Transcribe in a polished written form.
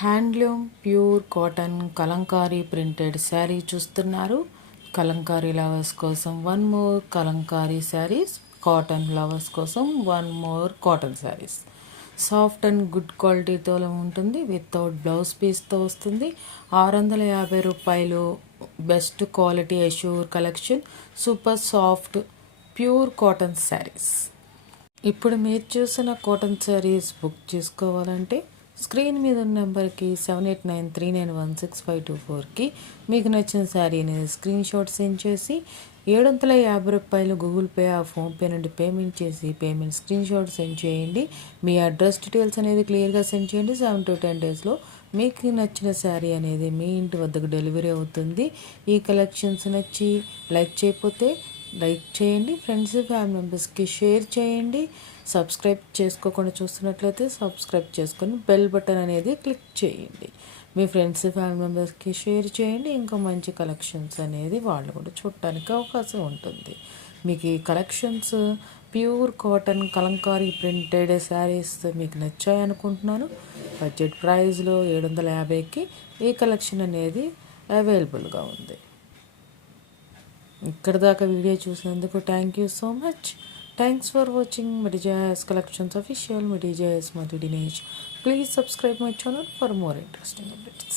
Handloom pure cotton Kalamkari printed sari చూస్తున్నారు. Kalamkari lovers కోసం one more Kalamkari saris, cotton lovers కోసం one more cotton saris. Soft and good క్వాలిటీతో ఉంటుంది. వితౌట్ బ్లౌజ్ పీస్తో వస్తుంది. 650 రూపాయలు. Best quality assure collection. Super soft pure cotton saris. ఇప్పుడు మీరు చూసిన కాటన్ శారీస్ బుక్ చేసుకోవాలంటే స్క్రీన్ మీద ఉన్న నెంబర్కి 7893916524కి మీకు నచ్చిన శారీ అనేది స్క్రీన్ షాట్ సెండ్ చేసి 750 రూపాయలు గూగుల్ పే ఆ ఫోన్పే నుండి పేమెంట్ చేసి పేమెంట్ స్క్రీన్ షాట్ సెండ్ చేయండి. మీ అడ్రస్ డీటెయిల్స్ అనేది క్లియర్గా సెండ్ చేయండి. 7 to 10 డేస్లో మీకు నచ్చిన శారీ అనేది మీ ఇంటి వద్దకు డెలివరీ అవుతుంది. ఈ కలెక్షన్స్ నచ్చి లైక్ చేయకపోతే లైక్ చేయండి. ఫ్రెండ్స్ ఫ్యామిలీ మెంబర్స్కి షేర్ చేయండి. సబ్స్క్రైబ్ చేసుకోకుండా చూస్తున్నట్లయితే సబ్స్క్రైబ్ చేసుకొని బెల్ బటన్ అనేది క్లిక్ చేయండి. మీ ఫ్రెండ్స్ ఫ్యామిలీ మెంబర్స్కి షేర్ చేయండి. ఇంకా మంచి కలెక్షన్స్ అనేది వాళ్ళు కూడా చూడటానికి అవకాశం ఉంటుంది. మీకు ఈ collections pure cotton Kalamkari printed saris మీకు నచ్చాయి అనుకుంటున్నాను. బడ్జెట్ ప్రైస్లో 750కి ఈ కలెక్షన్ అనేది అవైలబుల్గా ఉంది. ఇక్కడ దాకా వీడియో చూసినందుకు thank you so much. Thanks for watching Madhya's Collections Official. Madhya is Madhu Dinesh. Please subscribe my channel for more interesting updates.